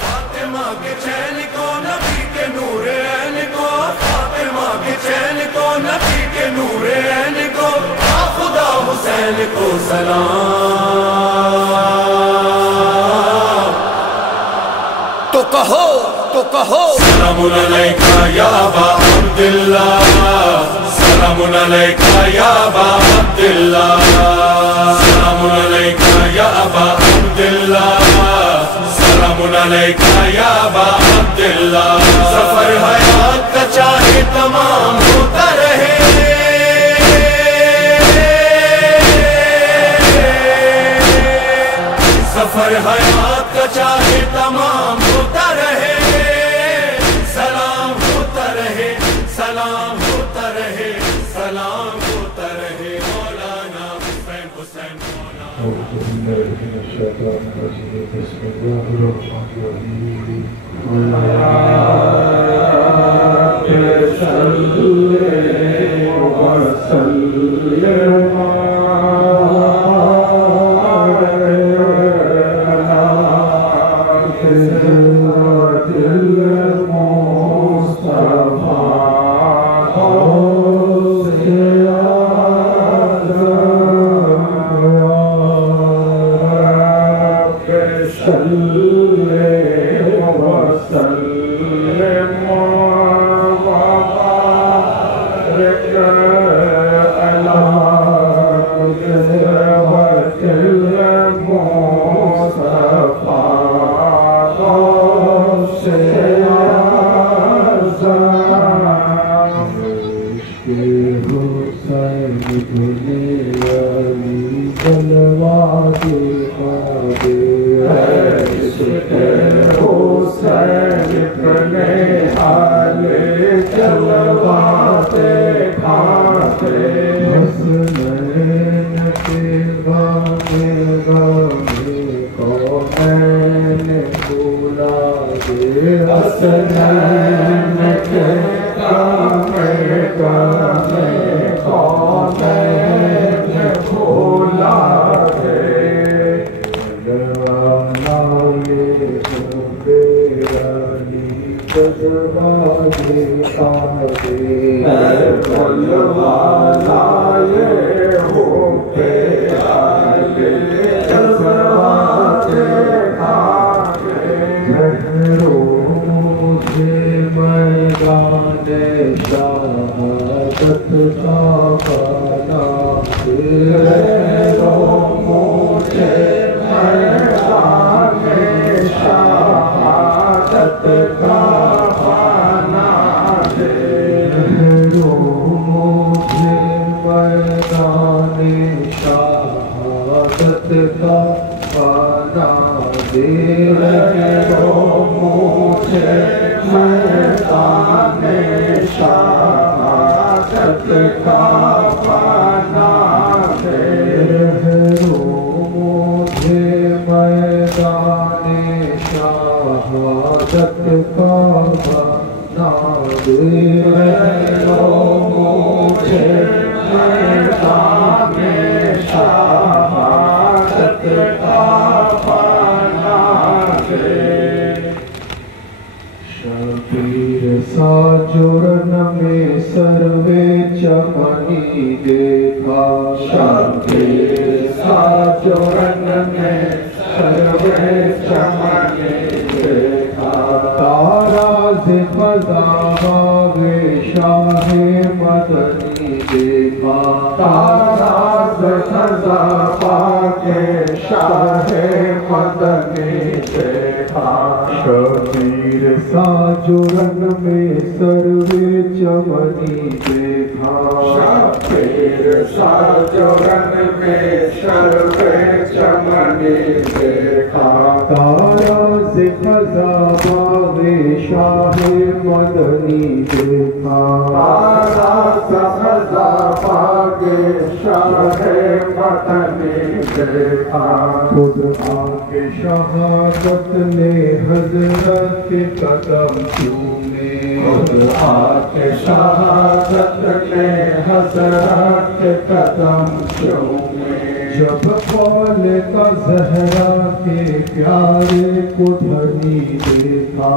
फातिमा के चैन को नबी के नूरे ऐन को, फातिमा के चैन को नबी के नूरे ऐन को, खुदा हुसैन को सलाम। तो कहो सलामुन अलैका या अबा अब्दुल्लाह, सलामुन अलैका या अबा अब्दुल्लाह, सलामुन अलैका या अबा अब्दुल्लाह, सलामुन अलैका या अबा अब्दुल्लाह। सफर हयात का चाहे तमाम होता रहे, सफर हयात का चाहे तमाम होता रहे, सलाम होता रहे, सलाम होता रहे, सलाम होता रहे मौलाना हुसैन हुसैन मौलाना। खुद आके शहादत ने हजरत के कदम चूमे, खुद आके शहादत ने हजरत के कदम चूमे। जब कौल का ज़हरा के प्यारे को धनी देखा,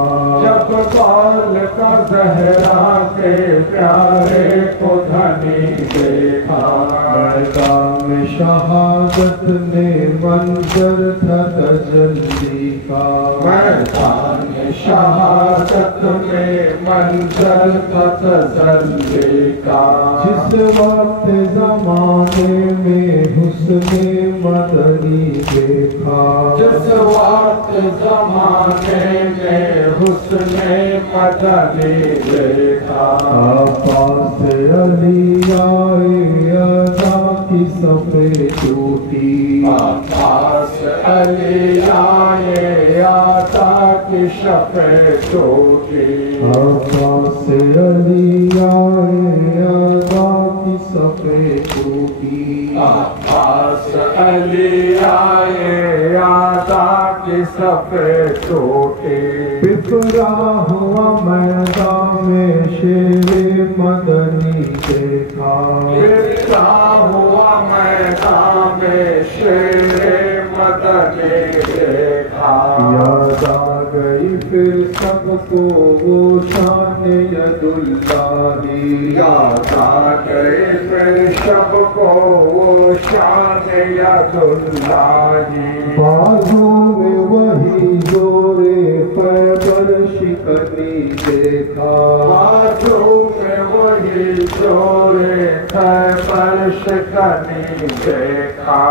जब कौल का ज़हरा के प्यारे को धनी देखा, मैदान में शहादत में मंजर था तजल्ली का, मैदान में शहादत में मंजर था तजल्ली का। जिस वक्त ज़माने में हुस्ने मदनी देखा, जिस वक्त ज़माने में हुस्ने मदनी देखा, आपास अली आए अदा की सफ़े टूटी, आपास अली आए अदा की शफ़े टूटी, आपास अली आए अदा की सफ़े टूटी, आपास अली आए अदा की सफ़े टूटी। बिखरा हुआ मैदान में शेरे मदनी देखा, बिखरा हुआ मैदान में शेरे मदनी देखा, याद आ गई फिर सबको वो शान यदुल्लाही, याद आ गए फिर सबको वो शान यदुल्लाही। बाजों में वही जोरे पैबर शिकनी देखा, बाजों में वही जोरे खैबर शिकनी देखा,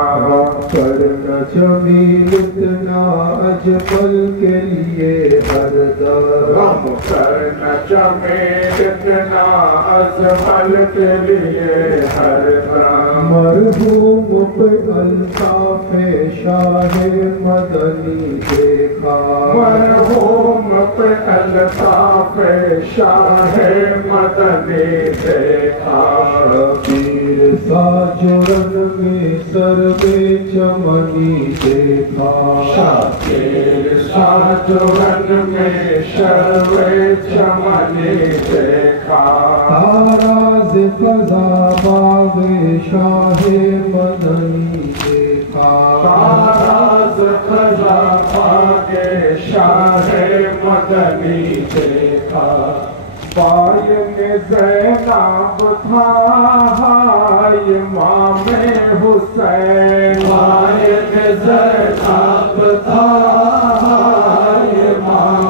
पर न जमीन इतना अजमल के लिए हर गम कर न जमे इतना अजमल के लिए हर दम। मरहूम पे अल्ताफ शाह मदनी देखा, मरहूम पे अल्ताफ शाह मदनी देखा, शबीर साजुरन में सर में चमनी देखा, शाकिर साजुरन में शर्वे चमनी देखा, ताराज क़ज़ा बाग़े शाह मदनी देखा, ताराज क़ज़ा बाग़े शाह मदनी देखा। पाय में ज़ैनब था इमाम हुसैन, पाय में ज़ैनब था इमाम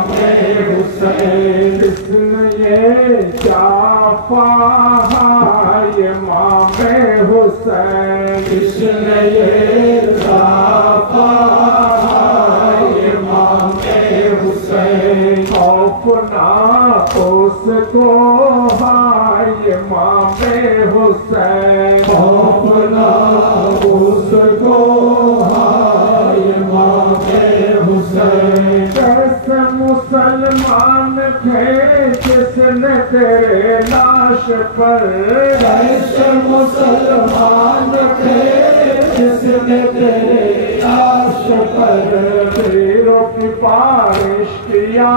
हुसैन, इसने ये जाफा इमाम हुसैन, इसने ये जाफा इमाम हुसैन। खौफना उसको इमाम हुसैन, खौफना उसको इमाम हुसैन। कैसे मुसलमान थे जिसने तेरे लाश पर, कैसे मुसलमान थे जिसने तेरे लाश पर तीरों की बारिश किया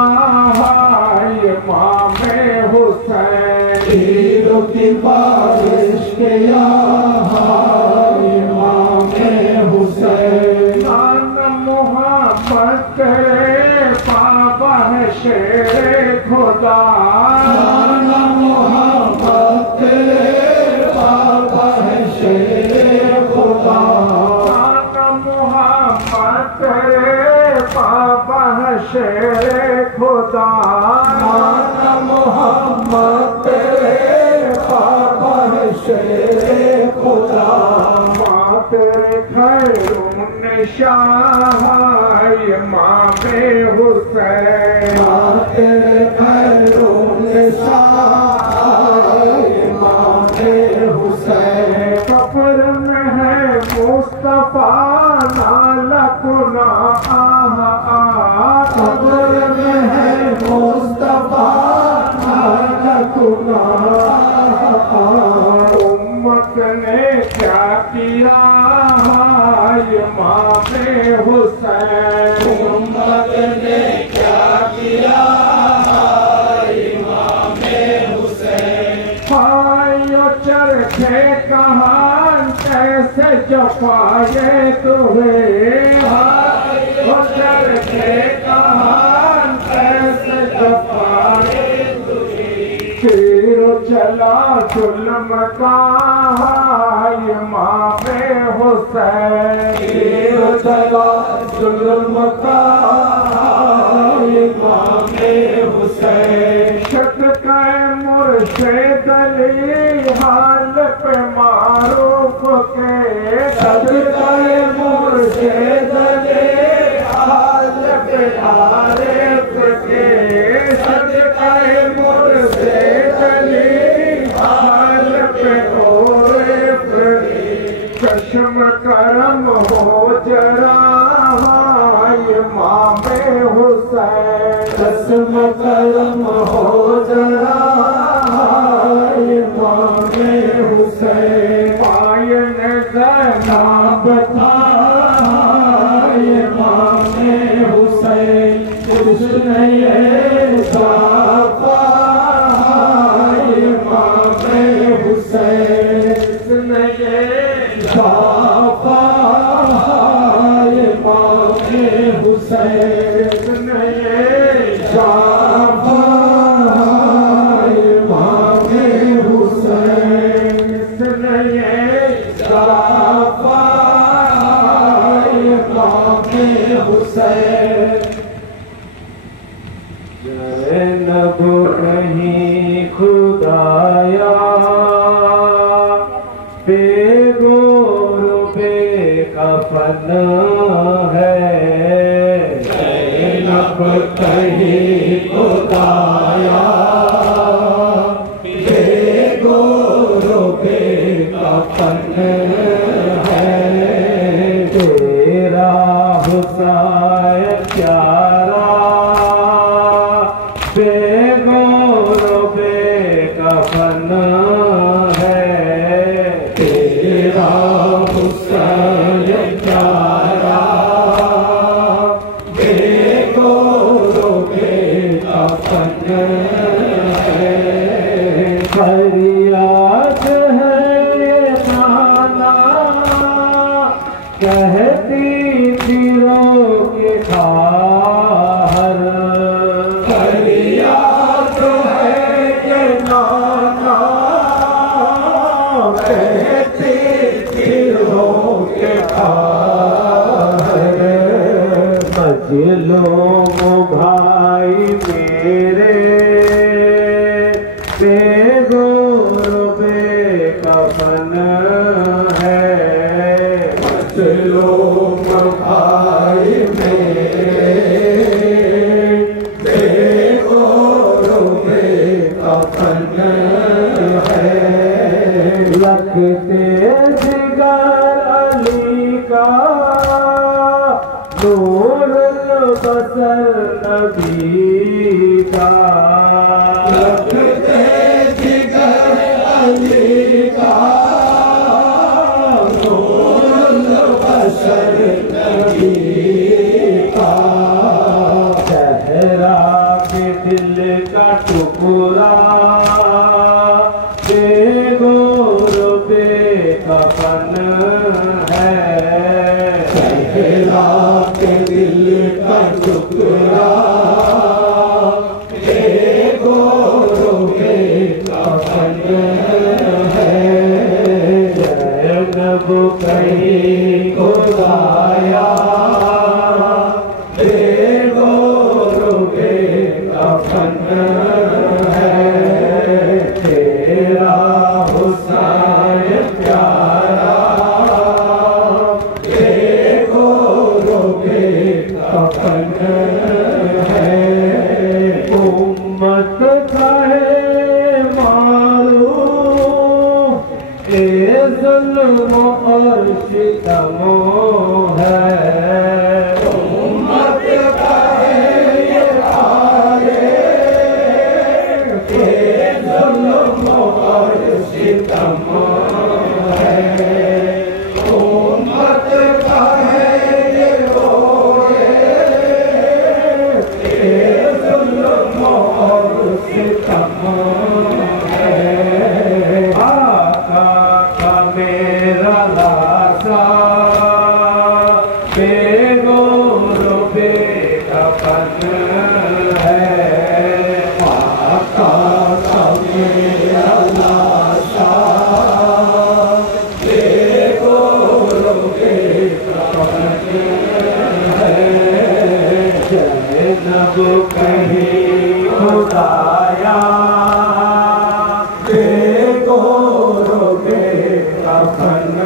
इमाम हुसैन, तीरों की बारिश किया इमाम हुसैन। नान मोहम्मद तेरे बाबा है शेरे खुदा, नान मोहम्मद तेरे बाबा है शेरे खुदा, नान मोहम्मद तेरे बाबा है शेरे खुदा, नान मोहम्मद तेरे बाबा है शेरे खुदा। माँ तेरे खैरुन्निशाह इमाम हुसैन, माँ तेरे खैरुन्निशाह इमाम हुसैन। कब्र में है मुस्तफा नाला कुना कब्र में है मुस्तफा नाला कुना। उम्मत ने क्या किया इमाम हुसैन, उम्मत ने क्या किया इमाम हुसैन। भाइयों चरखे कहाँ कैसे जो पाए तुम्हें उधर के कहान कैसे पाए तीर चला जुल्म का इमाम हुसैन तीर चला जुल्म का इमाम हुसैन शत का मुर्शिद अली हाल पे मारूफ के शत का मुर्शिद अली हाल पे आरिफ के शत का मुर्शिद अली हाल पे आरिफ चश्म करम हो जरा इमाम हुसैन चश्म करम हो जरा इमाम हुसैन पायन ज़ैनब था इमाम हुसैन उसने ये साफा इमाम हुसैन उसने ये साफा इमाम हुसैन ने ये साफा इमाम हुसैन ने ये साफा इमाम हुसैन ज़ैनब कहीं खुदाया बेगोर बेकफन है ज़ैनब कहीं खुदाया बेगोर बेकफन है तेरा हुसैन प्यारा बेगोर बेकफन है तेरा हुसैन प्यारा बेगोर बेकफन है फरियाद है नाना कहती थी रो के खार फरियाद है ये नाना कहती थी रो के खार मजलो भाई मेरे बेगोर बेकफन है मजलो भाई मेरे बेगोर बेकफन है लगते जिगर अली का नूर बसर नबी का लगते जिगर अली का नूर बसर नबी का चेहरा के दिल का टुकड़ा बेगोर बेकफन है चेहरा के दिल का टुकड़ा बेगोर बेगोरो बेकफन है आका सबके अल्लाह बेगोरो बेकफन है जैनब कहीं खुदाया बेगोरो बेकफन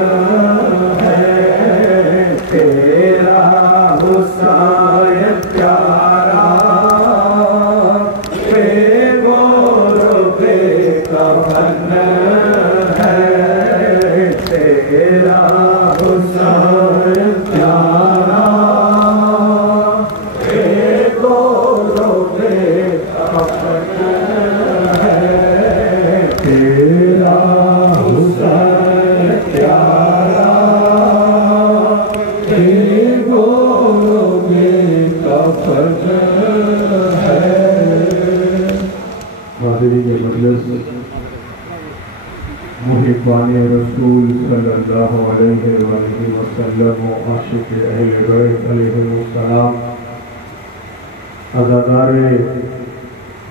मुहिब्बाने रसूल सल्लल्लाहु अलैहि वसल्लम व आशिक़ अहले बैत अलैहिमुस्सलाम अज़ादारे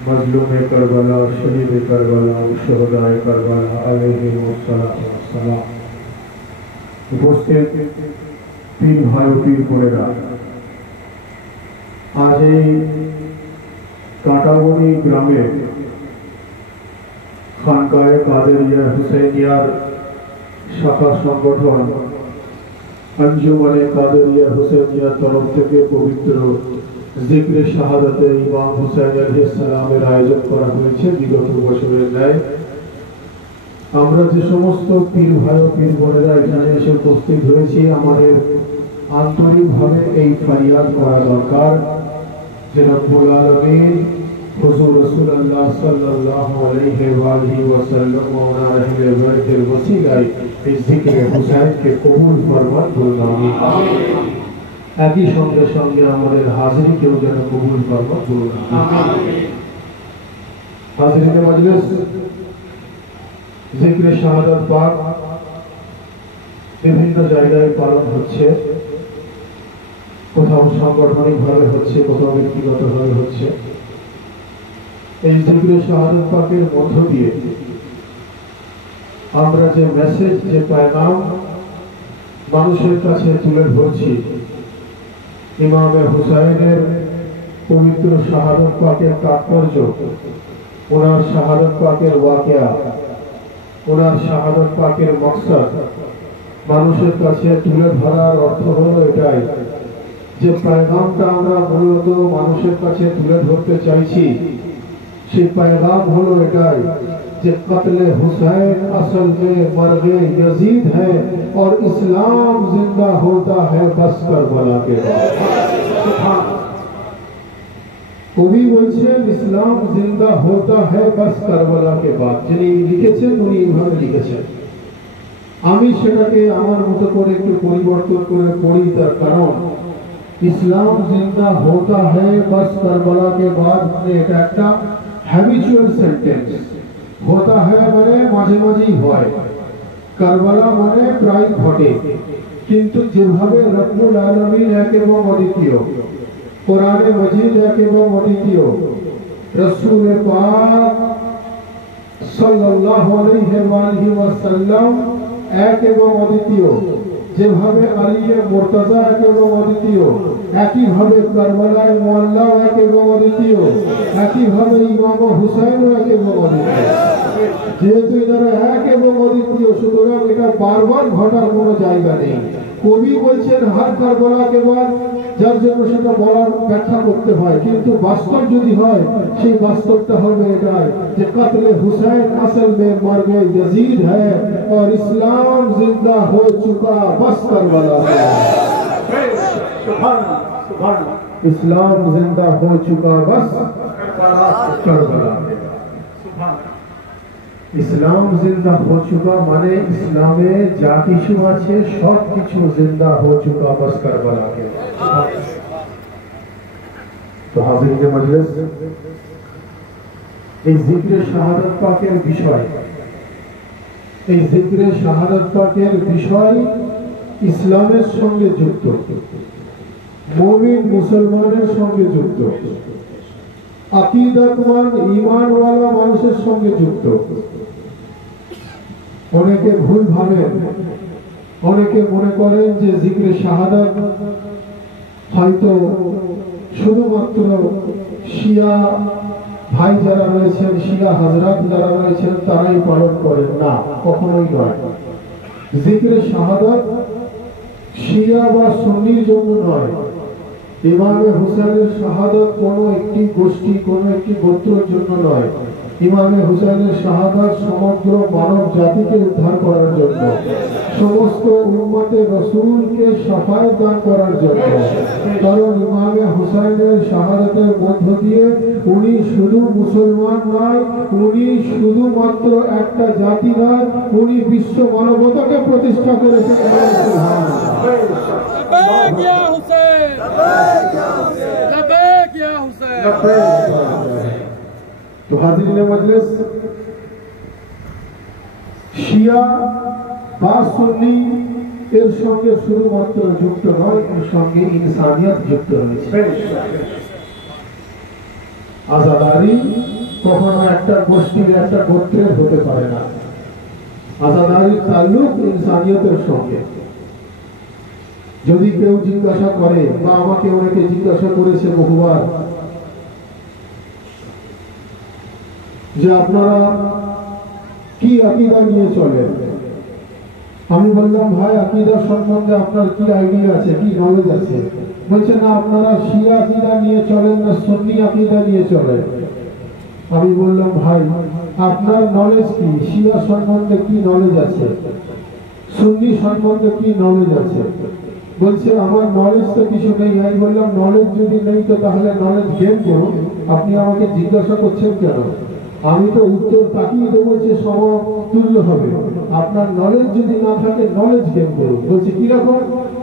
मज़लूम करबला शहीद करबला शुहदाए करबला अलैहिमुस्सलाम उपस्थित तीन भाई पीर बोनेरा आज काटाबनी ग्रामे खानकाए कादेरिया हुसैनियार शाखा संगठन अंजुमने कादेरिया हुसैनिया तरफ থেকে পবিত্র জিকরে শাহাদাতে ইমাম হুসাইন আলাইহিস সালামের আয়োজন করা হয়েছে বিগত বছরের ন্যায় আমরা যে সমস্ত পীর ভাই ও পীর বোনেরা এখানে এসে উপস্থিত হয়েছি আমাদের আন্তরিকভাবে এই ফরিয়াদ করা দরকার যে রব্বুল আলামিন हुजूर रसूलुल्लाह सल्लल्लाहु अलैहि वसल्लम और अहले बैत के वसीलाए इस जिक्र हुसैन के कबूल फरमान बोलना आमीन একই সঙ্গে সঙ্গে আমাদের হাজিরিকেও যেন কবুল ফরমান বলুন আমিন হাজিরিনে মজলিস জিকরে শাহাদাত পাক বিভিন্ন জায়গায় পালন হচ্ছে কোথাও সাংগঠনিকভাবে হচ্ছে কোথাও ব্যক্তিগতভাবে হচ্ছে এই জিকরে শাহাদাত পাকের মধ্য দিয়ে আমরা যে মেসেজ যে পয়গাম মানুষের কাছে তুলে ধরছি ইমামে হুসাইনের পবিত্র শাহাদাত পাকের তাৎপর্য ওনার শাহাদাত পাকের ওয়াকিয়া ওনার শাহাদাত পাকের মকসদ মানুষের কাছে তুলে ধরার অর্থ হলো এটাই যে পয়গামটা আমরা মূলত মানুষের কাছে তুলে ধরতে চাইছি সেই पैगाम হলো এটাই যে কতলে হুসাইন असल में मरगे यजीद है और इस्लाम जिंदा होता है बस करबला के बाद কবি বলছেন ইসলাম जिंदा होता है बस करबला के बाद যিনি লিখেছেন উনি এইভাবে লিখেছেন আমি সেটাকে আমার মতো করে একটু পরিবর্তন করে পড়ি তার কারণ इस्लाम जिंदा होता है बस करबला के बाद এটা একটা हैबिचुअल सेंटेंस होता है মানে মাঝে মাঝেই হয় কারবালা মানে প্রায় ঘটে কিন্তু যেভাবে রব্বুল আলামিন এক এবং অদ্বিতীয় কোরআনে মজিদ এক এবং অদ্বিতীয় রাসূল পাক সাল্লাল্লাহু আলাইহি ওয়াসাল্লাম এক এবং অদ্বিতীয় যেভাবে আলী মুর্তজা এক এবং অদ্বিতীয় একই ভাবে কারবালায় মুআল্লা এক এবং অদ্বিতীয় একই ভাবে ইমাম হুসাইন এক এবং অদ্বিতীয় যেহেতু এরা এক এবং অদ্বিতীয় সুতরাং এটা বারবার ঘটার কোনো জায়গা নেই কবি বলছেন হর কারবালা के बाद যার জন্য সেটা বলার ব্যাখ্যা করতে হয় কিন্তু বাস্তব যদি হয় সেই বাস্তবটা হবে এটাই যে কতলে হুসাইন আসল में मर गए यजीद है और इस्लाम जिंदा हो चुका बस करबला है इस्लाम जिंदा हो चुका बस करबला इस्लाम जिंदा हो चुका माने इस्लामे जा किछु आछे सब किछु जिंदा हो चुका बस करबला के तो हाजिर मजलिस এই জিকরে শাহাদাত পাকের বিষয় এই জিকরে শাহাদাত পাকের বিষয় ইসলামের সঙ্গে যুক্ত, মুমিন মুসলমানের সঙ্গে যুক্ত, আকীদাতমান ঈমানওয়ালা মানুষের সঙ্গে যুক্ত। অনেকে ভুল ভাবেন, অনেকে মনে করেন যে জিক্রে শাহাদাত হয়তো শুধুমাত্র শিয়া ভাই যারা রয়েছেন, শিয়া হাজরাত যারা রয়েছেন তারাই পালন করেন, না, কখনোই নয়। জিক্রে শাহাদাত শিয়া বা সুন্নির জন্য নয়। ইমামে হুসাইনের শাহাদাত কোনো একটি গোষ্ঠী, কোনো একটি গোত্রের জন্য নয়। ইমামে হুসাইনের শাহাদাত সমগ্র মানব জাতিকে উদ্ধার করার জন্য, সমস্ত উম্মতে রাসূলকে শাফায়াত দান করার জন্য। কারণ ইমামে হুসাইনের শাহাদাতের মধ্য দিয়ে উনি শুধু মুসলমান নয়, উনি শুধুমাত্র একটা জাতি নয়, উনি বিশ্ব মানবতাকে প্রতিষ্ঠা করেছেন। তো হাজিরিনে মজলিস, শিয়া বা সুন্নি এর সঙ্গে শুধুমাত্র যুক্ত নয়, এর সঙ্গে ইনসানিয়ত যুক্ত রয়েছে। আজাদারি কখনো একটা গোষ্ঠীর, একটা গোত্রের হতে পারে না। আজাদারির তাল্লুক ইনসানিয়তের সঙ্গে। যদি কেউ জিজ্ঞাসা করে, বা আমাকে অনেকে জিজ্ঞাসা করেছে বহুবার, যে আপনারা কি আকীদা নিয়ে চলেন, আমি বললাম ভাই আকীদা সম্বন্ধে আপনার কি আইডিয়া আছে, কি নলেজ আছে? বলছে না, আপনারা শিয়া আকীদা নিয়ে চলেন না সুন্নি আকীদা নিয়ে চলেন। আমি বললাম ভাই আপনার নলেজ কি, শিয়া সম্বন্ধে কি নলেজ আছে, সুন্নি সম্বন্ধে কি নলেজ আছে? বলছে আমার নলেজ তো কিছু নেই। আমি বললাম নলেজ যদি নেই তো তাহলে নলেজ গেইন করুন, আপনি আমাকে জিজ্ঞাসা করছেন কেন? আমি তো উত্তর তাকিয়ে দেবো যে সমতুল্য হবে। আপনার নলেজ যদি না থাকে নলেজ গেইন করুন। বলছে কিরকম?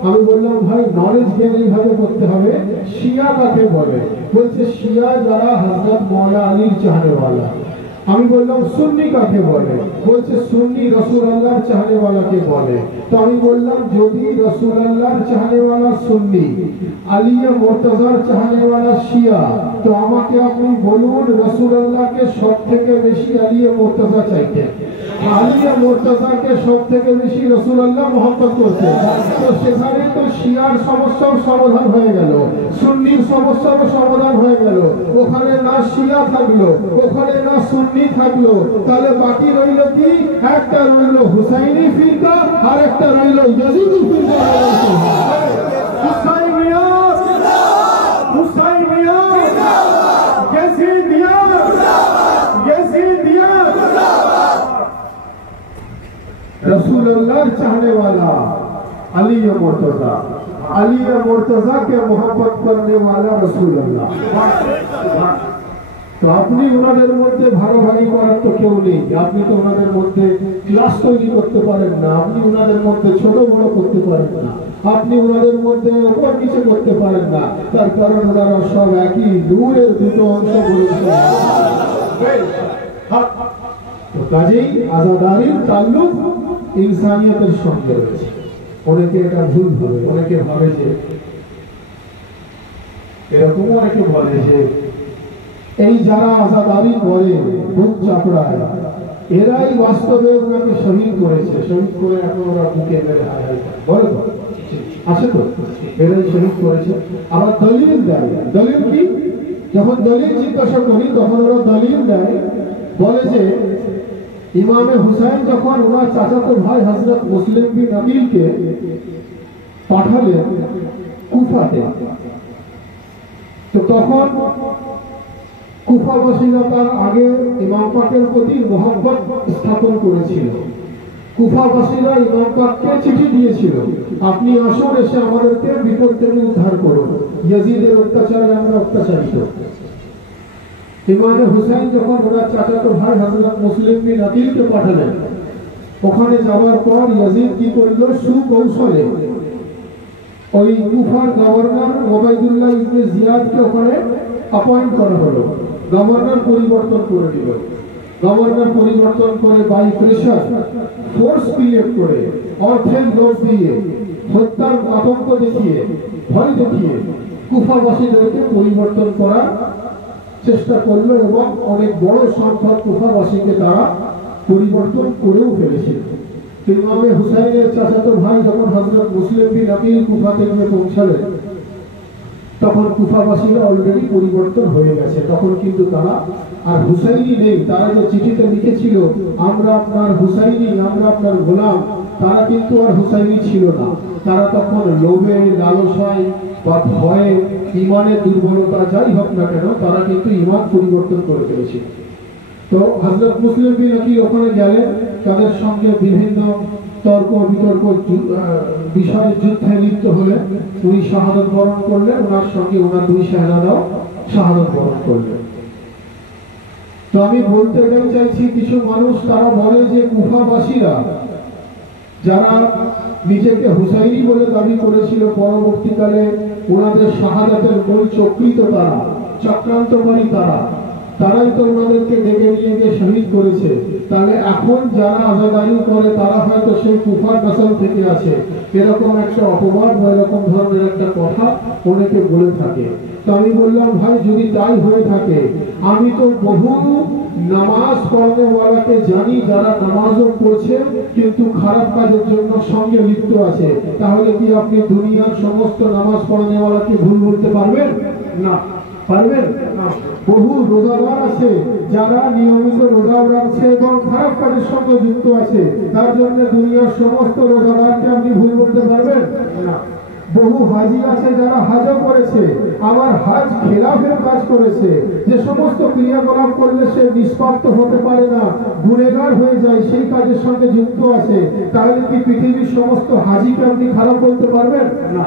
আমি বললাম ভাই নলেজ গেইন এইভাবে করতে হবে। শিয়া কাকে বলে? বলছে শিয়া যারা হযরত মওলা আলীর চাহনেওয়ালা। আমি বললাম সুন্নি কাকে বলে? বলছে সুন্নি রাসূলুল্লাহর চাহনেওয়ালাকে বলে। তো আমি বললাম যদি রাসূলুল্লাহর চাহনেওয়ালা সুন্নি, আলিয়া মুর্তজার চাহনেওয়ালা শিয়া, তো আমাকে আপনি বলুন রাসূলুল্লাহকে সবথেকে বেশি আলিয়া মুর্তজা চাইতেন, আলিয়া মুর্তজাকে সবথেকে বেশি রাসূলুল্লাহ মহব্বত করতেন। তো সেখানে তো শিয়ার সমস্যার সমাধান হয়ে গেল, সুন্নির সমস্যার সমাধান হয়ে গেল। ওখানে না শিয়া থাকলো, ওখানে না সুন্নি থাকলো, তাহলে বাকি রইল কি? একটা রইল হুসাইনি ফিরকা, আর একটা রইল ইয়াজিদি ফিরকা। হুসাইনিয়াত, হুসাইনিয়াত, ইয়াজিদিয়াত, ইয়াজিদিয়াত। रसूलुल्लाह चाहने वाला अली मुर्तजा, अली मुर्तजा के मोहब्बत करने वाला रसूलुल्लाह। তো আপনি ওনাদের মধ্যে ভাগাভাগি করার তো কেউ নেই। আপনি তো ওনাদের মধ্যে ক্লাস তৈরি করতে পারেন না, আপনি ওনাদের মধ্যে ছোট বড় করতে পারেন না, আপনি ওনাদের মধ্যে উপর নিচে করতে পারেন না। তার কারণ ওনারা সব একই নূরের দুটো অংশ বলেছে। তো কাজেই আজাদারির তাল্লুক ইনসানিয়তের সঙ্গে রয়েছে। অনেকে এটা ভুল ভাবে, অনেকে ভাবে যে এরকম, অনেকে বলে যে এই যারা আজাদারি করে বুক চাপড়ায় এরাই বাস্তবে ওনাকে শহীদ করেছে, শহীদ করে এখন ওরা বুকে মেরে হায় হায় বলে তো আছে তো, এরাই শহীদ করেছে। আবার দলিল দেয়। দলিল কি? যখন দলিল জিজ্ঞাসা করি তখন ওরা দলিল দেয়, বলে যে ইমামে হুসাইন যখন ওনার চাচাতো ভাই হযরত মুসলিম বিন আকিলকে পাঠালেন কুফাতে, তো তখন কুফাবাসীরা তার আগে ইমাম পাকের প্রতি মহব্বত স্থাপন করেছিল। কুফাবাসীরা ইমাম পাককে চিঠি দিয়েছিল, আপনি আসুন, এসে আমাদেরকে বিপদ থেকে উদ্ধার করুন, ইয়াজিদের অত্যাচারে আমরা অত্যাচারিত। ইমামে হুসাইন যখন ওনার চাচাতো ভাই হযরত মুসলিম বিন আকিলকে পাঠালেন, ওখানে যাওয়ার পর ইয়াজিদ কি করল? সুকৌশলে ওই কুফার গভর্নর ওবাইদুল্লাহ ইবনে জিয়াদকে ওখানে অ্যাপয়েন্ট করা হলো। গভর্নর পরিবর্তন করে দিল। গভর্নর পরিবর্তন করে বাই প্রেশার, ফোর্স ক্রিয়েট করে, অর্থের লোভ দিয়ে হত্যার আতঙ্ক দেখিয়ে, ভয় দেখিয়ে কুফাবাসীদেরকে পরিবর্তন করার চেষ্টা করলো এবং অনেক বড় সংখ্যক কুফাবাসীকে তারা পরিবর্তন করেও ফেলেছিল। ইমামে হুসাইনের চাচাতো ভাই যখন হযরত মুসলিম বিন আকিল কুফাতে গিয়ে পৌঁছালেন, তখন কুফাবাসীরা অলরেডি পরিবর্তন হয়ে গেছে। তখন কিন্তু তারা আর হুসাইনি নেই। তারা যে চিঠিতে লিখেছিল আমরা আপনার হুসাইনি, আমরা আপনার গোলাম, তারা কিন্তু আর হুসাইনি ছিল না। তারা তখন লোভে, লালসায় বা ভয়ে, ইমানের দুর্বলতা যাই হোক না কেন, তারা কিন্তু ইমান পরিবর্তন করে ফেলেছিল। তো হযরত মুসলিম বিন আকিল ওখানে গেলেন, তাদের সঙ্গে বিভিন্ন তর্ক বিতর্ক বিষয়ে যুদ্ধে লিপ্ত হলেন। উনি শাহাদাত বরণ করলেন, ওনার সঙ্গে ওনার দুই শাহজাদাও শাহাদাত বরণ করলেন। তো আমি বলতে চাইছি, কিছু মানুষ তারা বলে যে কুফাবাসীরা যারা নিজেকে হুসাইনি বলে দাবি করেছিল, পরবর্তীকালে ওনাদের শাহাদাতের মূল চক্রিত তারা, চক্রান্তকারী তারাই তো ওনাদেরকে ডেকে নিয়ে গিয়ে শহীদ করেছে। তাহলে এখন যারা আজাদারি করে তারা হয়তো সেই কুফার নসল থেকে আছে, এরকম একটা অপবাদ বা এরকম ধরনের একটা কথা অনেকে বলে থাকে। তো আমি বললাম, ভাই যদি তাই হয়ে থাকে, আমি তো বহু নামাজ পড়নেওয়ালাকে জানি যারা নামাজও পড়ছে কিন্তু খারাপ কাজের জন্য সঙ্গে লিপ্ত আছে। তাহলে কি আপনি দুনিয়ার সমস্ত নামাজ পড়নেওয়ালাকে ভুল বলতে পারবেন? না, পারবেন না। বহু রোজাদার আছে যারা নিয়মিত রোজা রাখছে এবং খারাপ কাজের সঙ্গে যুক্ত আছে, তার জন্য দুনিয়ার সমস্ত রোজাদারকে আপনি ভুল বলতে পারবেন না। বহু হাজি আছে যারা হাজও করেছে, আবার হাজ খেলাফের কাজ করেছে, যে সমস্ত ক্রিয়াকলাপ করলে সে নিষ্পাপ হতে পারে না, গুনেগার হয়ে যায়, সেই কাজের সঙ্গে যুক্ত আছে। তাহলে কি পৃথিবীর সমস্ত হাজিকে আপনি খারাপ বলতে পারবেন না।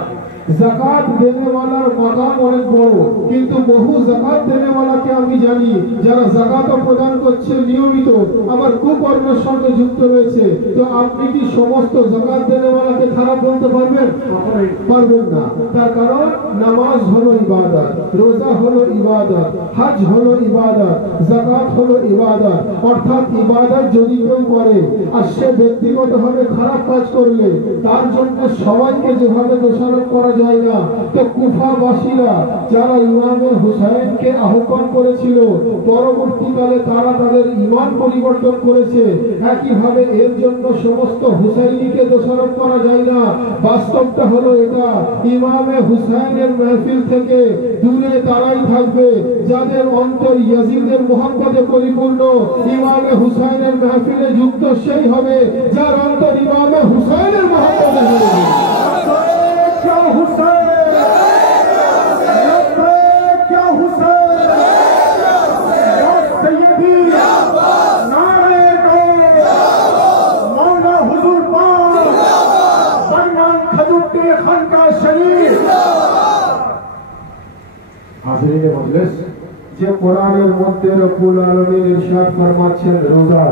জাকাত দেনেওয়ালার মাকাম অনেক বড়, কিন্তু বহু জাকাত দেনেওয়ালাকে আমি জানি যারা জাকাতও প্রদান করছে নিয়মিত, আবার কুকর্মের সঙ্গে যুক্ত রয়েছে। তো আপনি কি সমস্ত জাকাত দেনেওয়ালাকে খারাপ বলতে পারবেন? পারবেন না। তার কারণ নামাজ হলো ইবাদত, রোজা হলো ইবাদত, হজ হলো ইবাদত, জাকাত হলো ইবাদত। অর্থাৎ ইবাদত যদি কেউ করে আর সে ব্যক্তিগতভাবে খারাপ কাজ করলে তার জন্য সবাইকে যেভাবে দোষারোপ করা যায় না, তো কুফাবাসীরা যারা ইমামে হুসাইনকে আহ্বান করেছিল, পরবর্তীকালে তারা তাদের ঈমান পরিবর্তন করেছে। একইভাবে এর জন্য সমস্ত হুসাইনিকে দোষারোপ করা যায় না। বাস্তবটা হলো এটা, ইমামে হুসাইনের মাহফিল থেকে দূরে তারাই থাকবে যাদের অন্তর ইয়াজিদের মুহাব্বতে পরিপূর্ণ। ইমামে হুসাইনের মাহফিলে যুক্ত সেই হবে যার অন্তর ইমামে হুসাইনের মুহাব্বতে হবে। যে কোরআনের মধ্যে রব্বুল আলামিন ইরশাদ ফরমাচ্ছেন রোজা,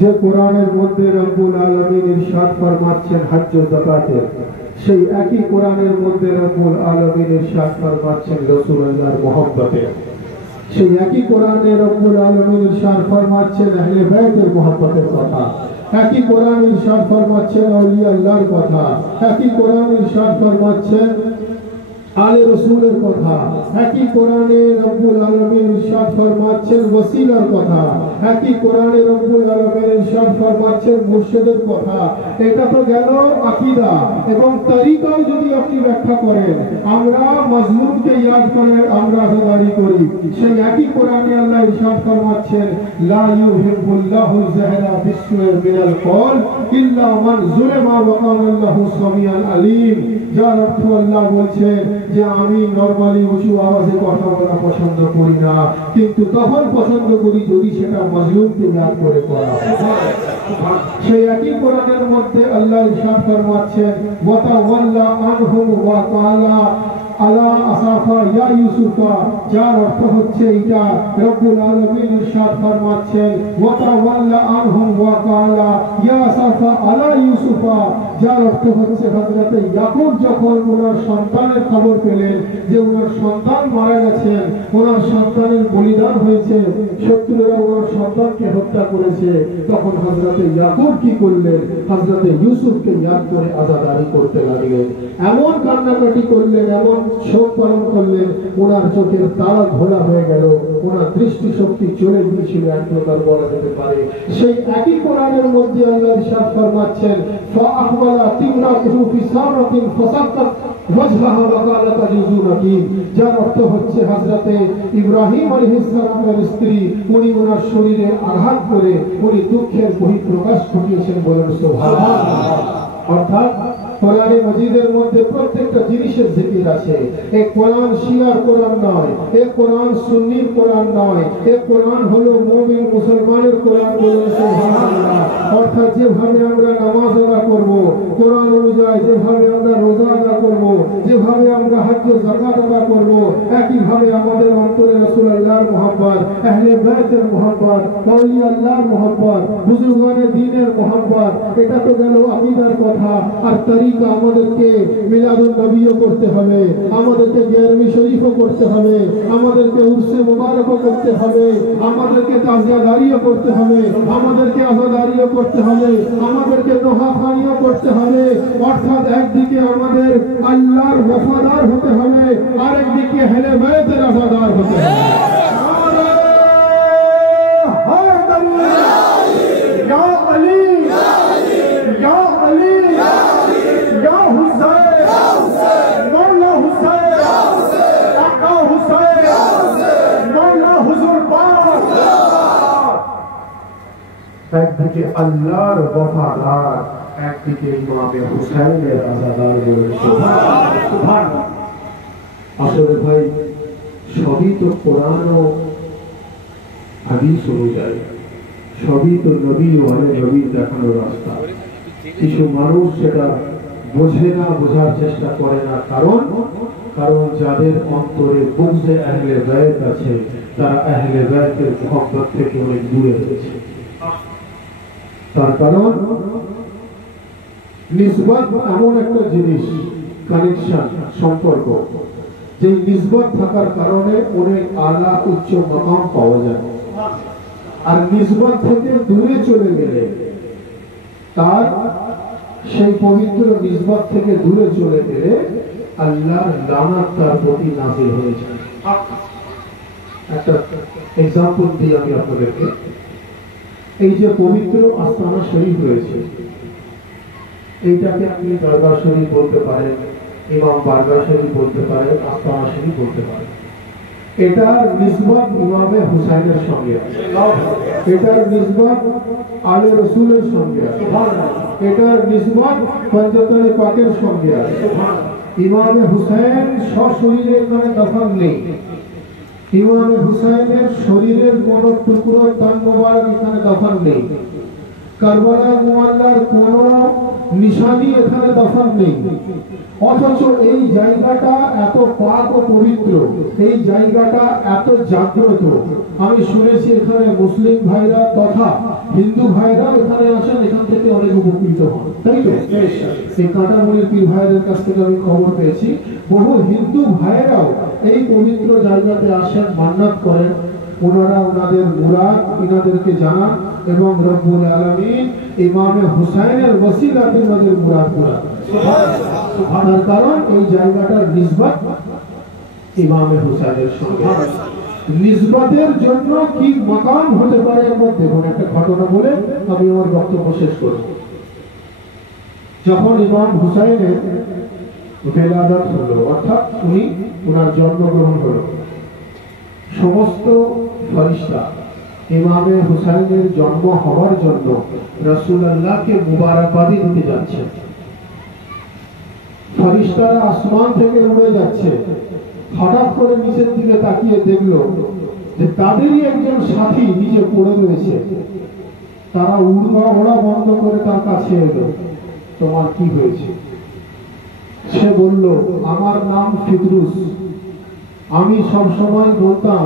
যে কোরআনের মধ্যে রব্বুল আলামিন ইরশাদ ফরমাচ্ছেন হজ ও যাকাতের, সেই একই কোরআনের মধ্যে রব্বুল আলামিন ইরশাদ ফরমাচ্ছেন রাসূলুল্লাহর মহব্বতের, সেই একই কোরআনে রব্বুল আলামিন ইরশাদ ফরমাচ্ছেন আহলে বাইতের মহব্বতের কথা, একই কোরআন ইরশাদ ফরমাচ্ছেন আউলিয়া আল্লাহর কথা, একই কোরআন ইরশাদ ফরমাচ্ছেন আলে রাসূলের কথা, একই কোরআনে রব্বুল আলামিন ইরশাদ ফরমাচ্ছেন ওসিলার কথা, একই কোরআনে রব্বুল আলামিন ইরশাদ ফরমাচ্ছেন মুর্শিদের কথা। এটা তো গেল আকীদা এবং তরিকাও যদি আপনি ব্যাখ্যা করেন, আমরা মাজলুমকে ইয়াদ করে আমরা আযাদারি করি। সেই একই কোরআনে আল্লাহ ইরশাদ ফরমাচ্ছেন লা ইউহিব্বুল্লাহু যাহরা বিসসুই মিনাল কওল ইল্লা মান যুলিমা ওয়া কানা আল্লাহু সামিআন আলীম। যার অর্থ আল্লাহ বলছেন যে আমি নরমালি উঁচু আওয়াজে কথা বলা পছন্দ করি না, কিন্তু তখন পছন্দ করি যদি সেটা মাজলুমকে ইয়াদ করে করা হয়। সেই একই কোরআনের মধ্যে আল্লাহ ইরশাদ ফরমাচ্ছেন ওয়া তাওয়াল্লা আনহুম ওয়া ক্বালা আলা আসাফা ইয়া ইউসুফা, যার অর্থ হচ্ছে এটা রব্বুল আলামিন ইরশাদ ফরমাচ্ছেন ওয়া তাওয়াল্লা আনহুম ওয়া ক্বালা ইয়া আসাফা আলা ইউসুফা, যার অর্থ হচ্ছে হযরতে ইয়াকুব যখন ওনার সন্তানের খবর পেলেন যে ওনার সন্তান মারা গেছেন, ওনার সন্তানের বলিদান হয়েছে, শত্রুরা ওনার সন্তানকে হত্যা করেছে, তখন হযরতে ইয়াকুব কি করলেন? হযরতে ইউসুফকে ইয়াদ করে আযাদারি করতে লাগলেন, এমন কান্নাকাটি করলেন, এমন শোক পালন করলেন, ওনার চোখের তারা ঘোলা হয়ে গেল, ওনার দৃষ্টিশক্তি চলে গিয়েছিল এক প্রকার বলা যেতে পারে। সেই একই কোরআনের মধ্যে আল্লাহ ইরশাদ ফরমাচ্ছেন, ফাআহওয়ালা তিমরাতুহু ফি সারাতিন ফাসাক্কাত ওয়াজহাহা ওয়া ক্বালাত আজুজুনাকি, যার অর্থ হচ্ছে হযরতে ইব্রাহিম আলাইহিস সালামের স্ত্রী, উনি ওনার শরীরে আঘাত করে উনি দুঃখের বহিঃপ্রকাশ ঘটিয়েছেন, বলেন সুবহানাল্লাহ। অর্থাৎ কোরআনে মাজিদের মধ্যে প্রত্যেকটা জিনিসের জিকির আছে। এই কোরআন শিয়ার কোরআন নয়, এই কোরআন সুন্নির কোরআন নয়, এই কোরআন হলো মুমিন মুসলমানের কোরআন, বলে সুবহানাল্লাহ। অর্থাৎ যেভাবে আমরা নামাজ আদা করব কোরআন অনুযায়ী, যেভাবে আমরা রোজা আদা করব, যেভাবে আমরা হজ ও যাকাত আদা করব, একই ভাবে আমাদের অন্তরে রাসূলুল্লাহর মুহাব্বত, আহলে বাইতের মুহাব্বত, আউলিয়া আল্লাহর মুহাব্বত, বুজুর্গানে দ্বীনের মুহাব্বত, এটা তো গেল আকীদার কথা। আর তরিকা আমাদেরকে মিলাদুন নবীও করতে হবে, আমাদেরকে গিয়ারমি শরীফও করতে হবে, আমাদেরকে উরসে মুবারকও করতে হবে, আমাদেরকে তাজিয়াদারিও করতে হবে, আমাদেরকে আযাদারিও করতে হবে, আমাদেরকে নোহাখানিও করতে হবে। অর্থাৎ একদিকে আমাদের আল্লাহর ওয়াফাদার হতে হবে, আর একদিকে আহলে বাইতের আযাদার হতে হবে। একদিকে আল্লাহর ওয়াফাদার, একদিকে ইমামে হুসাইনের আযাদার, বলে সুবহানাল্লাহ। আসলে ভাই সবই তো কোরআন ও হাদিস অনুযায়ী, সবই তো নবী ও আলে নবীর দেখানো রাস্তা। কিছু মানুষ সেটা বোঝে না, বোঝার চেষ্টা করে না, কারণ যাদের অন্তরে বুগজে আহলে বাইত আছে, তারা আহলে বাইতের মুহাব্বত থেকে অনেক দূরে রয়েছে। তার কারণ নিসবত এমন একটা জিনিস, কানেকশন, সম্পর্ক, যে নিসবত থাকার কারণে অনেক আলা উচ্চ মাকাম পাওয়া যায়। আর নিসবত থেকে দূরে চলে গেলে তার সেই পবিত্র নিসবত থেকে দূরে চলে গেলে আল্লাহর লানাত তার প্রতি নাযিল হয়ে যায়। একটা এক্সাম্পল দিই আমি আপনাদেরকে। এই যে পবিত্র আস্তানা শরীফ রয়েছে, এইটাকে আপনি দরবার শরীফ বলতে পারেন, ইমাম বারগাহ শরীফ বলতে পারেন, আস্তানা শরীফ বলতে পারেন। এটার নিসবত ইমামে হুসাইনের সঙ্গে আছে, এটার নিসবত আলে রসুলের সঙ্গে আছে, এটার নিসবত পঞ্চতলে পাকের সঙ্গে আছে। ইমামে হুসাইন সশরীরে এখানে দফন নেই, ইমামে হুসাইনের শরীরের কোন টুকরো তান মোবারক এখানে দফন নেই, কারবালা মুআল্লার কোন নিশানি এখানে দফন নেই। অথচ এই জায়গাটা এত পাক ও পবিত্র, এই জায়গাটা এত জাগ্রত। আমি শুনেছি এখানে মুসলিম ভাইরা তথা হিন্দু ভাইরা এখানে আসেন, এখান থেকে অনেক উপকৃত হন, তাই তো? এই কাঁটামুড়ির পীর ভাইদের কাছ থেকে আমি খবর পেয়েছি, বহু হিন্দু ভাইরাও এই পবিত্র জায়গাতে আসেন, মান্নাত করেন, ওনারা ওনাদের মুরাদ ইনাদেরকে জানান এবং রব্বুল আলামিন ইমামে হুসাইনের ওসিলাতে ওনাদের মুরাদ পূরণ করেন। তার কারণ এই জায়গাটার নিসবত ইমামে হুসাইনের সঙ্গে। নিসবতের জন্য কি মাকাম হতে পারে এর মধ্যে কোন একটা ঘটনা বলে আমি আমার বক্তব্য শেষ করব। যখন ইমাম হুসাইনের বেলাদাত হলো, অর্থাৎ উনি ওনার জন্মগ্রহণ হলো, সমস্ত ফেরেশতা ইমামে হুসাইনের জন্ম হওয়ার জন্য রাসূলুল্লাহকে মুবারকবাদি দিতে যাচ্ছে। ফেরেশতারা আসমান থেকে উড়ে যাচ্ছে, হঠাৎ করে নিচের দিকে তাকিয়ে দেখলো যে তাদেরই একজন সাথী নিচে পড়ে রয়েছে। তারা ওড়া বন্ধ করে তার কাছে এলো, তোমার কি হয়েছে? সে বলল, আমার নাম ফিদরুস, আমি সবসময় বলতাম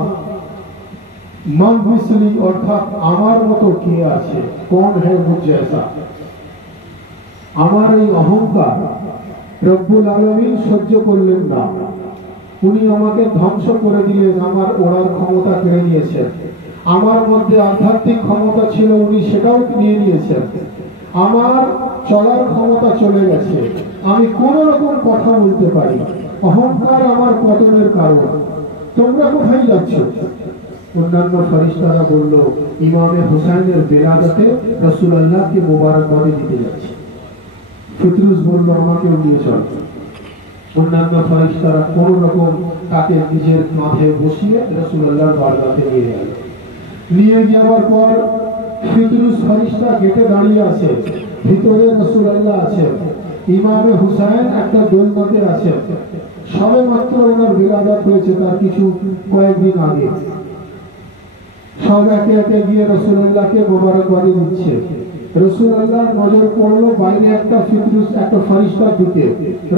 মান মিসলি, অর্থাৎ আমার মতো কে আছে, কোন হে মুঝ জैसा। আমার এই অহংকার রব্বুল আলামিন সহ্য করলেন না, উনি আমাকে ধ্বংস করে দিলেন, আমার ওড়ার ক্ষমতা কেড়ে নিয়েছেন। আমার মধ্যে আধ্যাত্মিক ক্ষমতা ছিল, উনি সেটাও নিয়ে নিয়েছেন। আমার চলার ক্ষমতা চলে গেছে, আমি কোন রকম কথা বলতে পারি। অহংকার আমার পতনের কারণ। তোমরা কোথায় যাচ্ছ? অন্যান্য ফেরেশতারা বলল, ইমামে হুসাইনের বেলাদাতে রাসূলুল্লাহকে মোবারকবাদি দিতে যাচ্ছি। ফিতরুস বলল, আমাকেও নিয়ে চল। অন্যান্য ফেরেশতারা কোন রকম তাকে নিজের কাঁধে বসিয়ে রাসূলুল্লাহর বারগাতে নিয়ে গেল। নিয়ে যাওয়ার পর ফিতরুস ফেরেশতা গেটে দাঁড়িয়ে আছে, ভিতরে রাসূলুল্লাহ আছেন, ইমামে হুসাইন একটা দোলনাতে আছেন। সবে মাত্র ওনার বেলাদাত হয়েছে, তার কিছু কয়েকদিন আগে। সব একে একে গিয়ে রাসূলুল্লাহকে মোবারকবাদি দিচ্ছে। রাসূলুল্লাহর নজর পড়লো বাইরে একটা ফিতরুস, একটা ফেরেশতার দিকে।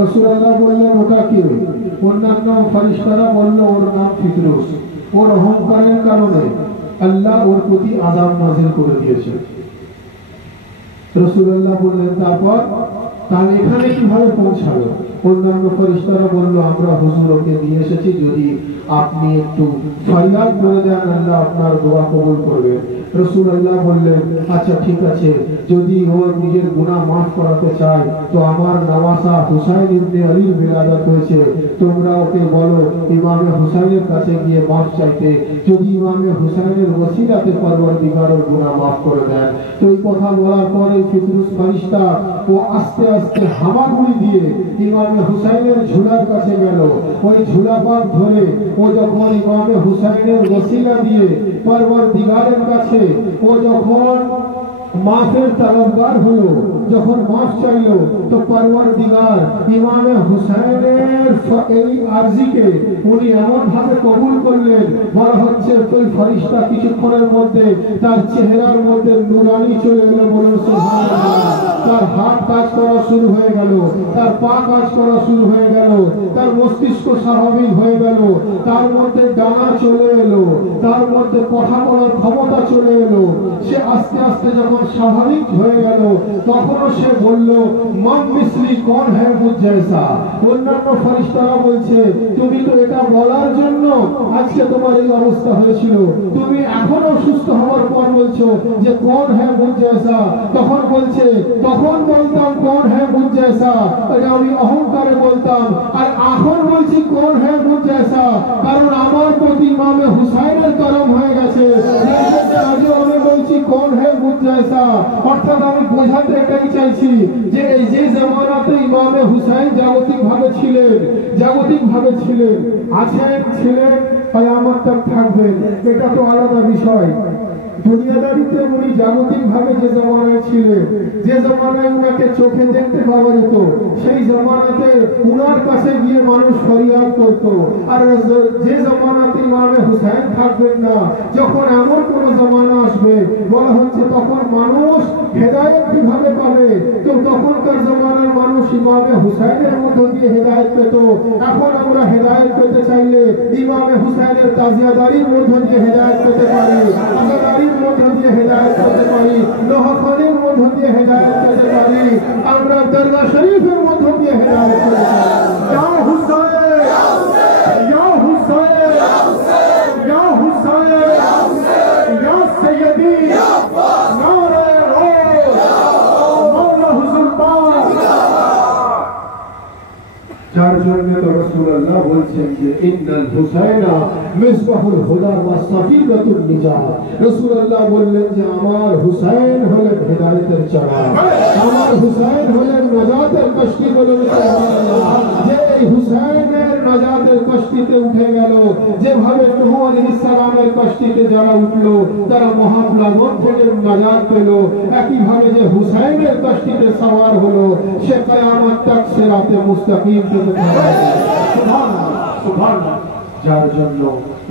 রাসূলুল্লাহ বললেন, ওটা কে? অন্যান্য ফেরেশতারা বলল, ওর নাম ফিতরুস। ওর অহংকারের কারণে আল্লাহ ওর প্রতি আযাব নাযিল করে দিয়েছে। রাসূলুল্লাহ বললেন, তারপর তাহলে এখানে কিভাবে পৌঁছালো? অন্যান্য ফেরেশতারা বলল, আমরা হুজুরকে দিয়ে এসেছি, যদি আপনি একটু ফরিয়াদ করে দেন আল্লাহ আপনার দোয়া কবুল করবে। রাসূলুল্লাহ বললেন, আচ্ছা ঠিক আছে, যদি ও নিজের গুনাহ মাফ করাতে চায় তো আমার নওয়াসা হুসাইন ইবনে আলীর বেলাদাত হয়েছে, তোমরা ওকে বলো ইমামে হুসাইনের কাছে গিয়ে মাফ চাইতে, যদি ইমামে হুসাইনের ওসিলাতে পরওয়ারদিগারের গুনাহ মাফ করে দেন। তো এই কথা বলার পরে ফিতরুস ফেরেশতা ও আস্তে আস্তে হামাগুড়ি দিয়ে ইমামে হুসাইনের ঝুলার কাছে গেল। ওই ঝুলা পাক ধরে ও যখন ইমামে হুসাইনের ওসিলা দিয়ে পরওয়ারদিগারের কাছে ও যখন মাফের তলবগার হলো, যখন মাফ চাইলো, তো পরওয়ারদিগার ইমামে হুসাইনের এই আরজিকে উনি এমন ভাবে কবুল করলেন, বলা হচ্ছে ওই ফেরেশতা কিছুক্ষণের মধ্যে তার চেহারার মধ্যে নূরানি চলে এলো। বলুন সুবহানাল্লাহ। তার হাত কাজ করা শুরু হয়ে গেল, তার পা কাজ করা শুরু হয়ে গেল, তার মস্তিষ্ক স্বাভাবিক হয়ে গেল, তার মধ্যে ডানা চলে এলো, তার মধ্যে কথা বলার ক্ষমতা চলে এলো। সে আস্তে আস্তে যখন স্বাভাবিক হয়ে গেল, তখনও সে বলল, মান মিসলি কোন হ্যায় মুঝ জৈসা। অন্যান্য ফেরেশতারা বলছে, তুমি তো এটা বলার জন্য আজকে তোমার এই অবস্থা হয়েছিল, তুমি এখনো সুস্থ হওয়ার পর বলছো যে কোন হ্যায় মুঝ জৈসা। তখন বলছে, তখন বলতাম কোন হ্যায় মুঝ জৈসা, এটা আমি অহংকারে বলতাম, আর এখন বলছি কোন হ্যায় মুঝ জৈসা, কারণ আমার প্রতি ইমামে হুসাইনের করম হয়ে গেছে। আজও আমি বলছি কোন হ্যায় মুঝ জৈসা। অর্থাৎ আমি বোঝাতে এটাই চাইছি যে এই যে জামানাতে ইমামে হুসাইন জাগতিক ভাবে ছিলেন, আছেন, ছিলেন, কিয়ামত তক থাকবেন, এটা তো আলাদা বিষয়। দুনিয়াদারিতে উনি জাগতিক ভাবে যে জামানায় ছিলেন, যে জামানায় উনাকে চোখে দেখতে পাওয়া যেত, সেই জামানাতে উনার কাছে গিয়ে মানুষ ফরিয়াদ করত। আর যে জামানাতে ইমামে হুসাইন থাকবেন না, যখন এমন কোন জামানা আসবে, বলা হচ্ছে তখন মানুষ হেদায়েত কিভাবে পাবে? তো তখনকার জামানার মানুষ ইমামে হুসাইনের মধ্য দিয়ে হেদায়েত পেত। এখন আমরা হেদায়েত পেতে চাইলে ইমামে হুসাইনের তাজিয়াদারির মধ্য দিয়ে হেদায়েত পেতে পারি, আজাদারির মধ্য দিয়ে হেদায়েত পেতে পারি, লোহাখানের মধ্য দিয়ে হেদায়েত পেতে পারি, আমরা দরগা শরীফের মধ্য দিয়ে হেদায়েত পেতে পারি। ইয়া হুসাইন, ইয়া হুসাইন, ইয়া হুসাইন, ইয়া সাইয়্যিদি, নারে মাওলা হুজুর পাক। যার জন্য তো রাসূলুল্লাহ বলছেন যে ইন্নাল হুসাইনা মিসবাহুল হুদা ওয়া সাফিনাতুন নিজাত। রাসূলুল্লাহ বললেন যে আমার হুসাইন হলেন হেদায়েতের চারা, আমার হুসাইন হলেন নাজাতের কষ্টি। বলে সুবহানাল্লাহ। যে হুসাইনের নাজাতের কষ্টিতে উঠে গেল, যেভাবে নূহ আলাইহিস সালামের কষ্টিতে যারা উঠলো তারা মহাপ্লাবন থেকে নাজাত পেল, একই ভাবে যে হুসাইনের কষ্টিতে সওয়ার হলো সে কিয়ামত তক সিরাতে মুস্তাকিম পেতে থাকবে। সুবহানাল্লাহ, সুবহানাল্লাহ। যার জন্য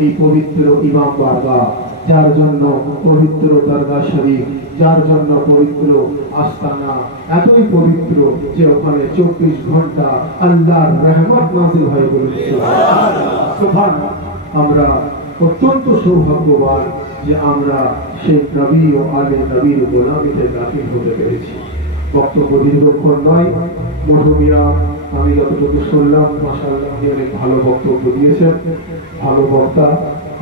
এই পবিত্র ইমাম বারগাহ, যার জন্য পবিত্র দরগা শরীফ, যার জন্য পবিত্র আস্তানা এতই পবিত্র যে ওখানে 24 ঘন্টা আল্লাহর রহমত নাযিল হয়। বলে সুবহানাল্লাহ। আমরা অত্যন্ত সৌভাগ্যবান যে আমরা সেই নবী ও আলে নবীর গোলামিতে দাখিল হতে পেরেছি। বক্তব্য দীর্ঘক্ষণ নয়। মরহুমিয়া আমি যতটুকু শুনলাম মাশাআল্লাহ অনেক ভালো বক্তব্য দিয়েছেন, ভালো বক্তা।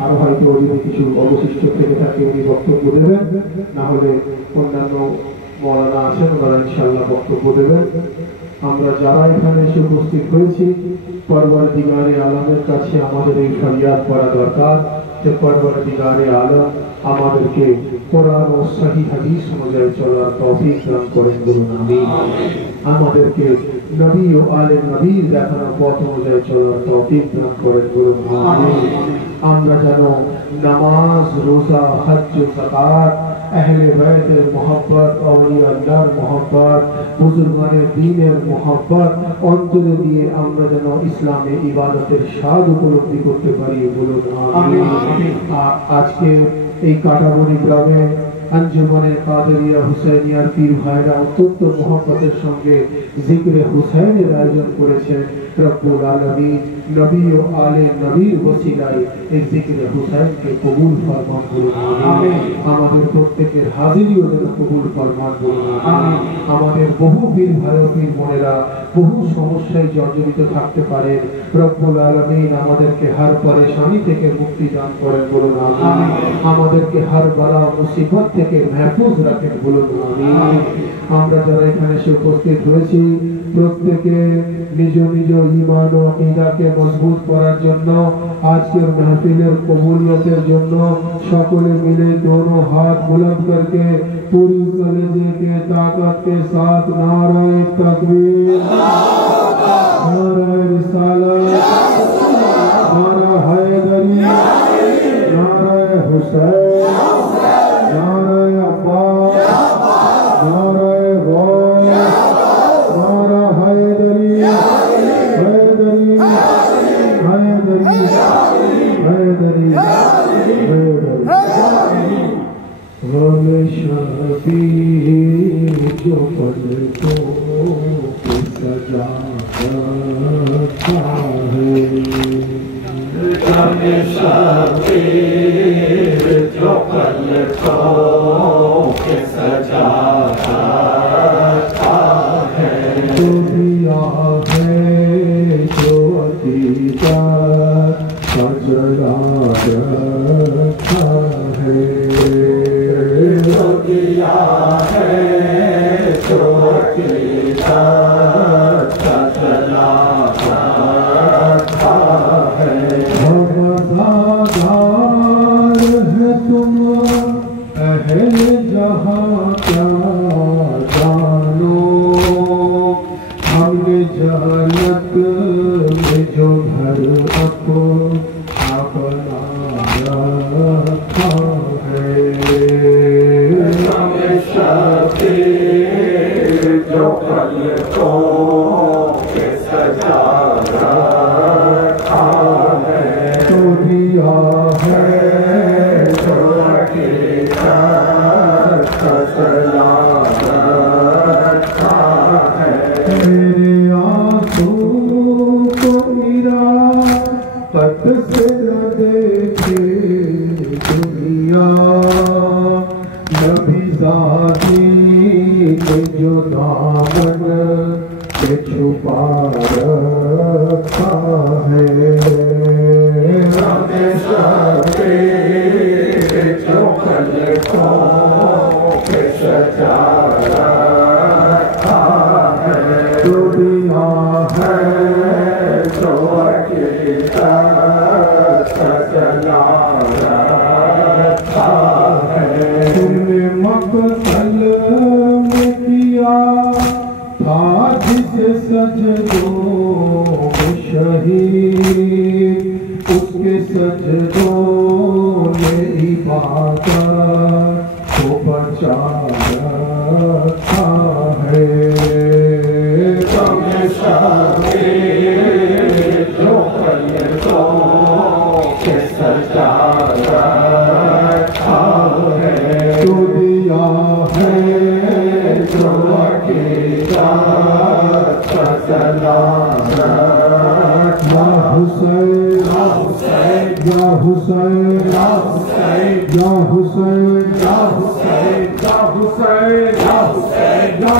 আরো হয়তো যদি কিছু অবশিষ্ট থেকে থাকে উনি বক্তব্য দেবেন, না হলে অন্যান্য মৌলানা আছেন ওনারা ইনশাআল্লাহ বক্তব্য দেবেন। আমরা যারা এখানে এসে উপস্থিত হয়েছি পরওয়ারদিগারে আলমের কাছে আমাদের এই ফরিয়াদ করা দরকার যে পরওয়ারদিগারে আলম আমাদেরকে কোরআন ও সহিহ হাদিস অনুযায়ী চলার তৌফিক দান করেন, বলুন আমিন। আমাদেরকে নবী ও আলে নবীর দেখানো পথ অনুযায়ী চলার তৌফিক দান করেন, বলুন আমিন। আমরা যেন নামাজ, রোজা, হজ্জ, যাকাত, আহলে বাইতের মোহাব্বত, আউলিয়া আল্লাহর মোহাব্বত, বুজুর্গানের দ্বীনের মোহাব্বত অন্তরে নিয়ে আমরা যেন ইসলামে ইবাদতের স্বাদ উপলব্ধি করতে পারি, বলুন আমিন। আজকে এই কাটাবনি গ্রামে আঞ্জুমানে কাদেরিয়া হুসাইনিয়ার পীর ভাইরা অত্যন্ত মোহাব্বতের সঙ্গে জিকরে হুসাইনের আয়োজন করেছেন। রব্বুল আলামিন নবী ও আলে নবীর ওসিলায় এই জিকরে হুসাইনকে কবুল ফরমান, বলুন আমিন। আমাদের প্রত্যেকের হাজিরিও যেন কবুল ফরমান, বলুন আমিন। আমাদের বহু বীর ভাই ও বীর বোনেরা বহু সমস্যায় জর্জরিত থাকতে পারেন, রব্বুল আলামিন আমাদেরকে হার পরেশানি থেকে মুক্তি দান করেন, বলুন আমিন। আমাদেরকে হার বালা মুসিবত থেকে মাহফুজ রাখেন, বলুন আমিন। আমরা যারা এখানে এসে উপস্থিত হয়েছি প্রত্যেকে নিজ নিজ ঈমান ও আকীদাকে মজবুত করার জন্য আজকের মাহফিলের কবুলিয়তের জন্য সকলে মিলে दोनों हाथ बुलंद करके पूरी कलेजे के ताकत के साथ नारे तकबीर, नारे रिसालत, नारा हैदरी, नारे हुसैन, नारे अब्बास, नारे गौस, नारा हैदरी, हैदरी, हैदरी, हैदरी, शबीर जो पलकों को सजाता है, शबीर जो पलकों के सजाता है, तो दिया है जो अतीता सजदा रखा है, दिया है जो अकीदा सजदा रखा है। वफादार है तुम अहले जहां क्या जानो, हमने जन्नत में जो घर अपना रखा है, शबीर जो पलकों के सजा रखा है, तो दिया है जो हकीकत सजा रखा है। मेरे आंसू को मेरा पत से न देखे दुनिया, नबी ज़ाती ने जो दामन के छुपा रखा है, शबीर जो पलकों के सजा रखा है, तो दिया है जो हकीकत सजा रखा है। तुमने मक़तल में किया था जिसे सजदों में शहीद, उसके सजदों ने इबादत को बचा रखा है, शबीर जो पलकों के सजा रखा है, तो दिया है जो हकीकत सजा रखा। हुसैन या हुसैन या हुसैन या हुसैन या हुसैन या हुसैन या हुसैन या हुसैन या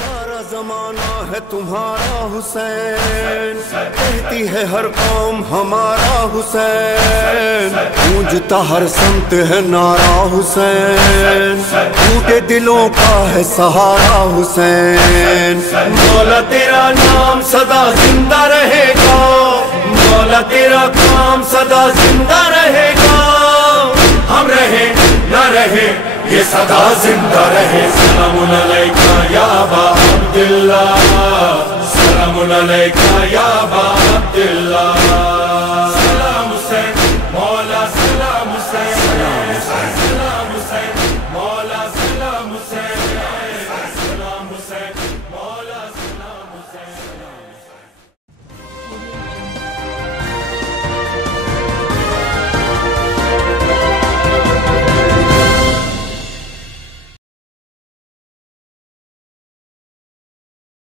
सारा जमाना है तुम्हारा हुसैन, कहती है हर कौम हमारा हुसैन, गूंजता हर संत है नारा हुसैन, टूटे दिलों का है सहारा हुसैन। मौला तेरा नाम सदा जिंदा रहेगा, मौला तेरा काम सदा जिंदा रहेगा, हम रहे न रहे ये सदा जिंदा रहे। सलामुन अलैका या अबा अब्दुल्लाह, सलामुन अलैका या अबा अब्दुल्लाह। सलाम हुसैन मौला, सलाम हुसैन, सलाम हुसैन, मौला सलाम हुसैन।